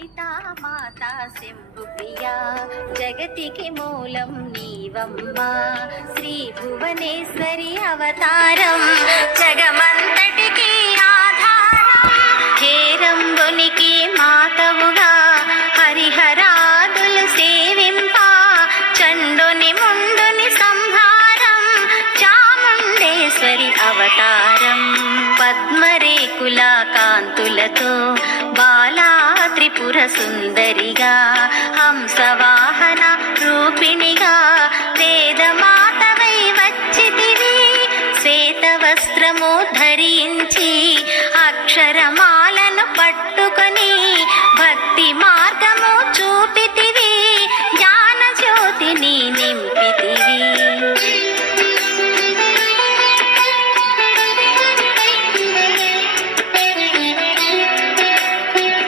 లలితా మాతా శంభుప్రియా జగతికి మూలం నీవమ్మా శ్రీ భువనేశ్వరి అవతారం జగమంతటికి ఆధారం హేరంబునికి మాతవుగా హరిహరాదులు సేవింప చండుని ముందుని సంహారం చాముండేశ్వరి అవతారం పద్మరేకుల కాంతులతో బాలా త్రిపుర సుందరిగా హంసవాహన రూపిణిగా వేదమాతవై వచ్చితివి శ్వేత వస్త్రము ధరించి అక్షరమాలను పట్టుకొని